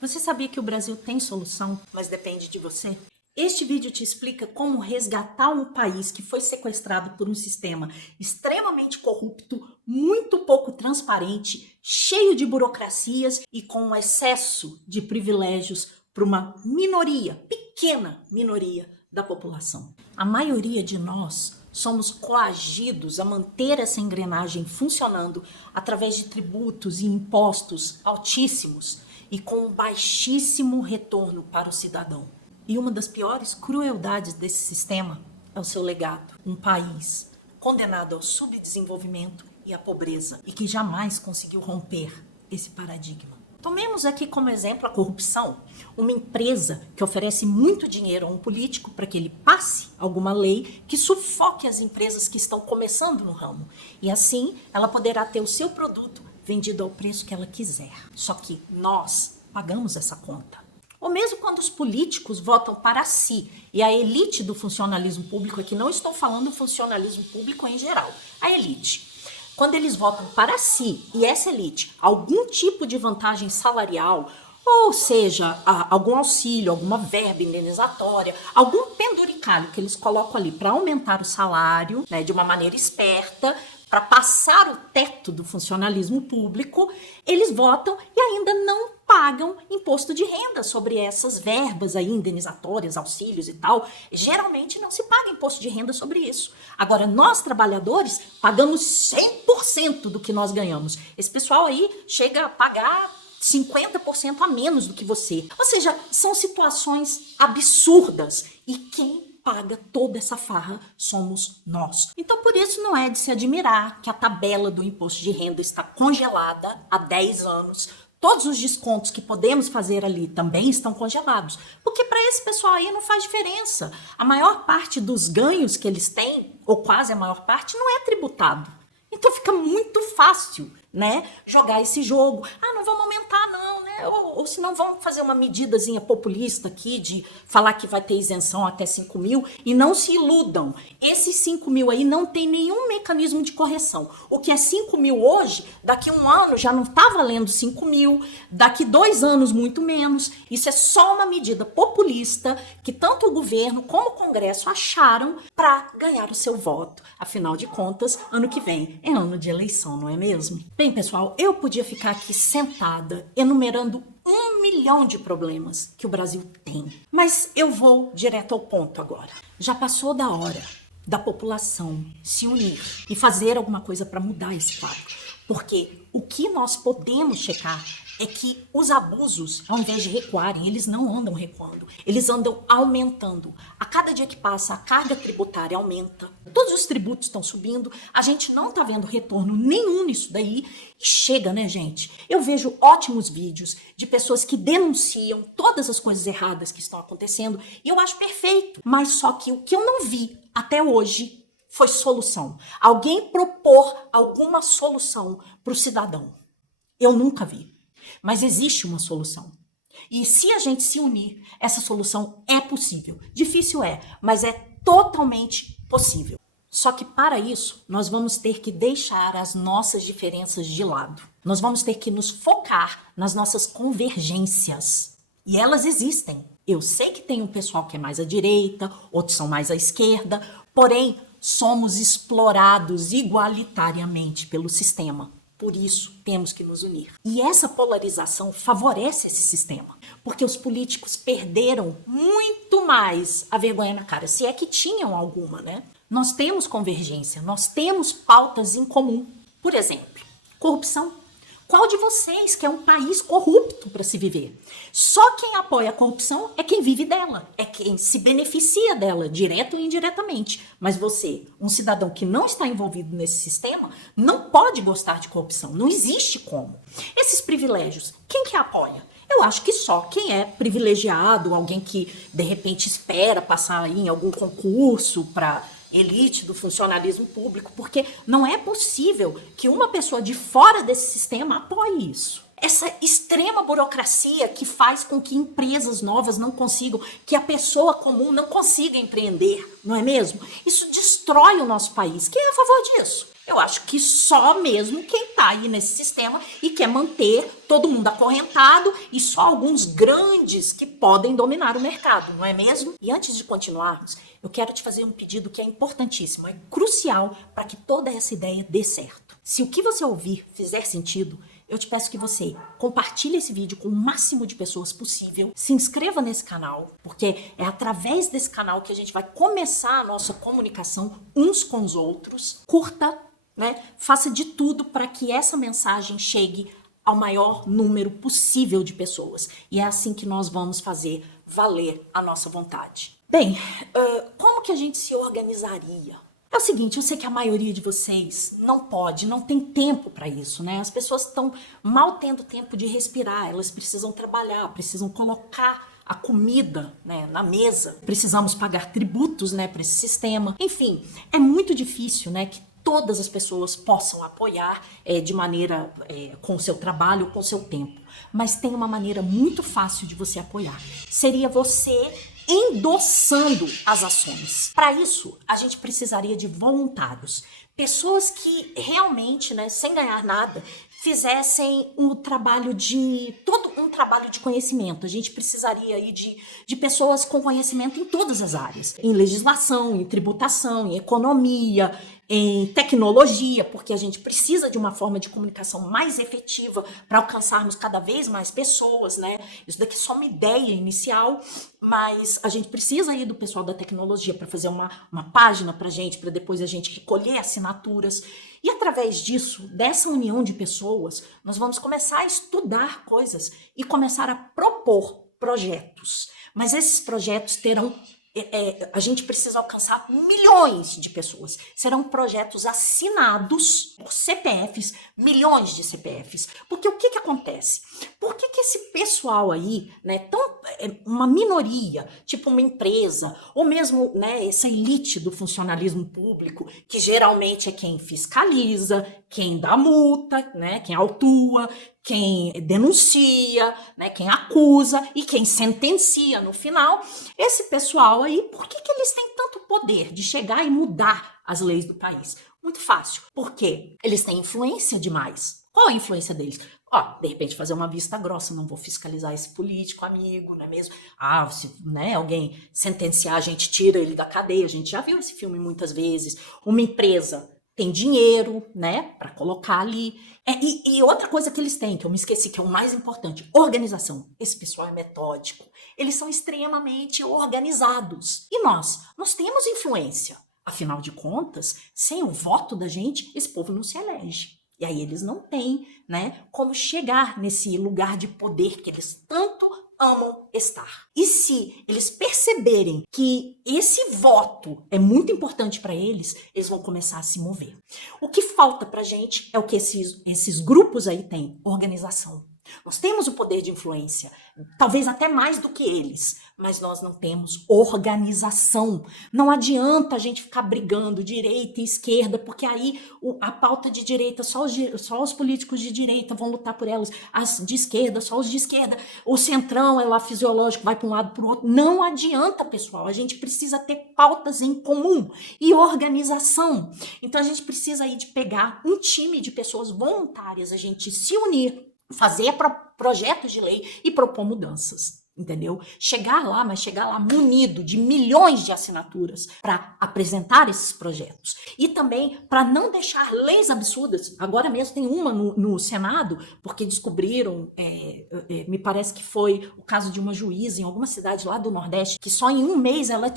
Você sabia que o Brasil tem solução, mas depende de você? Este vídeo te explica como resgatar um país que foi sequestrado por um sistema extremamente corrupto, muito pouco transparente, cheio de burocracias e com um excesso de privilégios para uma minoria, pequena minoria da população. A maioria de nós somos coagidos a manter essa engrenagem funcionando através de tributos e impostos altíssimos e com um baixíssimo retorno para o cidadão. E uma das piores crueldades desse sistema é o seu legado. Um país condenado ao subdesenvolvimento e à pobreza e que jamais conseguiu romper esse paradigma. Tomemos aqui como exemplo a corrupção, uma empresa que oferece muito dinheiro a um político para que ele passe alguma lei que sufoque as empresas que estão começando no ramo. E assim ela poderá ter o seu produto vendido ao preço que ela quiser. Só que nós pagamos essa conta. Ou mesmo quando os políticos votam para si e a elite do funcionalismo público, aqui não estou falando do funcionalismo público em geral, a elite. Quando eles votam para si e essa elite algum tipo de vantagem salarial, ou seja, algum auxílio, alguma verba indenizatória, algum penduricalho que eles colocam ali para aumentar o salário, né, de uma maneira esperta, para passar o teto do funcionalismo público, eles votam e ainda não pagam imposto de renda sobre essas verbas aí, indenizatórias, auxílios e tal. Geralmente não se paga imposto de renda sobre isso. Agora, nós trabalhadores pagamos 100% do que nós ganhamos. Esse pessoal aí chega a pagar 50% a menos do que você. Ou seja, são situações absurdas. E quem paga toda essa farra somos nós. Então, por isso não é de se admirar que a tabela do imposto de renda está congelada há 10 anos. Todos os descontos que podemos fazer ali também estão congelados. Porque para esse pessoal aí não faz diferença. A maior parte dos ganhos que eles têm, ou quase a maior parte, não é tributado. Então fica muito fácil, né, jogar esse jogo. Ah, não vamos aumentar não, né? Ou se não, vamos fazer uma medidazinha populista aqui de falar que vai ter isenção até 5 mil e não se iludam. Esses 5 mil aí não tem nenhum mecanismo de correção. O que é 5 mil hoje, daqui um ano já não está valendo 5 mil, daqui 2 anos muito menos. Isso é só uma medida populista que tanto o governo como o Congresso acharam para ganhar o seu voto. Afinal de contas, ano que vem é ano de eleição, não é mesmo? Bem, pessoal, eu podia ficar aqui sentada enumerando 1 milhão de problemas que o Brasil tem. Mas eu vou direto ao ponto agora. Já passou da hora da população se unir e fazer alguma coisa para mudar esse quadro. Porque o que nós podemos checar é que os abusos, ao invés de recuarem, eles não andam recuando, eles andam aumentando. A cada dia que passa, a carga tributária aumenta, todos os tributos estão subindo, a gente não está vendo retorno nenhum nisso daí. E chega, né, gente? Eu vejo ótimos vídeos de pessoas que denunciam todas as coisas erradas que estão acontecendo e eu acho perfeito. Mas só que o que eu não vi até hoje foi solução. Alguém propor alguma solução para o cidadão. Eu nunca vi. Mas existe uma solução. E se a gente se unir, essa solução é possível. Difícil é, mas é totalmente possível. Só que para isso, nós vamos ter que deixar as nossas diferenças de lado. Nós vamos ter que nos focar nas nossas convergências. E elas existem. Eu sei que tem um pessoal que é mais à direita, outros são mais à esquerda, porém, somos explorados igualitariamente pelo sistema. Por isso, temos que nos unir. E essa polarização favorece esse sistema, porque os políticos perderam muito mais a vergonha na cara, se é que tinham alguma, né? Nós temos convergência, nós temos pautas em comum. Por exemplo, corrupção. Qual de vocês quer um país corrupto para se viver? Só quem apoia a corrupção é quem vive dela, é quem se beneficia dela, direto ou indiretamente. Mas você, um cidadão que não está envolvido nesse sistema, não pode gostar de corrupção, não existe como. Esses privilégios, quem que apoia? Eu acho que só quem é privilegiado, alguém que de repente espera passar aí em algum concurso para elite do funcionalismo público, porque não é possível que uma pessoa de fora desse sistema apoie isso. Essa extrema burocracia que faz com que empresas novas não consigam, que a pessoa comum não consiga empreender, não é mesmo? Isso destrói o nosso país. Quem é a favor disso? Eu acho que só mesmo quem está aí nesse sistema e quer manter todo mundo acorrentado e só alguns grandes que podem dominar o mercado, não é mesmo? E antes de continuarmos, eu quero te fazer um pedido que é importantíssimo, é crucial para que toda essa ideia dê certo. Se o que você ouvir fizer sentido, eu te peço que você compartilhe esse vídeo com o máximo de pessoas possível, se inscreva nesse canal, porque é através desse canal que a gente vai começar a nossa comunicação uns com os outros. Curta, né? Faça de tudo para que essa mensagem chegue ao maior número possível de pessoas. E é assim que nós vamos fazer valer a nossa vontade. Bem, como que a gente se organizaria? É o seguinte, eu sei que a maioria de vocês não tem tempo para isso, né? As pessoas estão mal tendo tempo de respirar, elas precisam trabalhar, precisam colocar a comida, né, na mesa, precisamos pagar tributos, né, para esse sistema. Enfim, é muito difícil, né, que todas as pessoas possam apoiar de maneira com o seu trabalho, com o seu tempo. Mas tem uma maneira muito fácil de você apoiar. Seria você endossando as ações. Para isso, a gente precisaria de voluntários. Pessoas que realmente, né, sem ganhar nada, fizessem todo um trabalho de conhecimento. A gente precisaria aí de pessoas com conhecimento em todas as áreas. Em legislação, em tributação, em economia, em tecnologia, porque a gente precisa de uma forma de comunicação mais efetiva para alcançarmos cada vez mais pessoas, né? Isso daqui é só uma ideia inicial, mas a gente precisa aí do pessoal da tecnologia para fazer uma página para gente, para depois a gente recolher assinaturas. E através disso, dessa união de pessoas, nós vamos começar a estudar coisas e começar a propor projetos. Mas esses projetos terão a gente precisa alcançar milhões de pessoas. Serão projetos assinados por CPFs, milhões de CPFs. Porque o que acontece? Por que esse pessoal aí, né, uma minoria, tipo uma empresa, ou mesmo, né, essa elite do funcionalismo público, que geralmente é quem fiscaliza, quem dá multa, né, quem autua, quem denuncia, né, quem acusa e quem sentencia no final, esse pessoal aí, por que eles têm tanto poder de chegar e mudar as leis do país? Muito fácil, porque eles têm influência demais. Qual a influência deles? De repente fazer uma vista grossa, não vou fiscalizar esse político amigo, não é mesmo? Se, né, alguém sentenciar, a gente tira ele da cadeia, a gente já viu esse filme muitas vezes. Uma empresa tem dinheiro, né, para colocar ali. E outra coisa que eles têm, que eu me esqueci, que é o mais importante, organização. Esse pessoal é metódico. Eles são extremamente organizados. E nós temos influência. Afinal de contas, sem o voto da gente, esse povo não se elege. E aí eles não têm, né, como chegar nesse lugar de poder que eles tanto amam estar. E se eles perceberem que esse voto é muito importante para eles, eles vão começar a se mover. O que falta para a gente é o que esses grupos aí têm: organização. Nós temos o poder de influência, talvez até mais do que eles, mas nós não temos organização. Não adianta a gente ficar brigando direita e esquerda, porque aí a pauta de direita, só os políticos de direita vão lutar por elas, as de esquerda, só os de esquerda, o centrão é lá fisiológico, vai para um lado para o outro. Não adianta, pessoal, a gente precisa ter pautas em comum e organização. Então a gente precisa aí de pegar um time de pessoas voluntárias, a gente se unir, fazer projetos de lei e propor mudanças, entendeu? Chegar lá munido de milhões de assinaturas para apresentar esses projetos. E também para não deixar leis absurdas. Agora mesmo tem uma no Senado, porque descobriram, me parece que foi o caso de uma juíza em alguma cidade lá do Nordeste, que só em um mês ela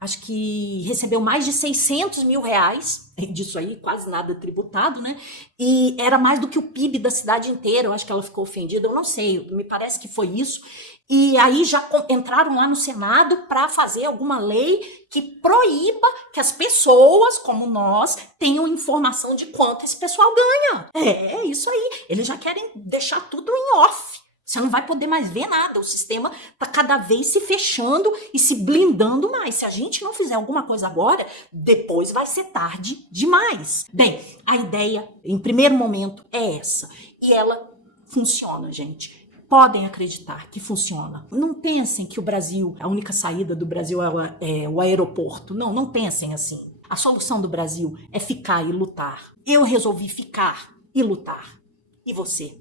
acho que recebeu mais de 600 mil reais, disso aí, quase nada tributado, né? E era mais do que o PIB da cidade inteira. Eu acho que ela ficou ofendida, eu não sei, me parece que foi isso. E aí já entraram lá no Senado para fazer alguma lei que proíba que as pessoas, como nós, tenham informação de quanto esse pessoal ganha. É isso aí. Eles já querem deixar tudo em off. Você não vai poder mais ver nada. O sistema está cada vez se fechando e se blindando mais. Se a gente não fizer alguma coisa agora, depois vai ser tarde demais. Bem, a ideia, em primeiro momento, é essa. E ela funciona, gente. Podem acreditar que funciona. Não pensem que o Brasil, a única saída do Brasil é o aeroporto. Não pensem assim. A solução do Brasil é ficar e lutar. Eu resolvi ficar e lutar. E você?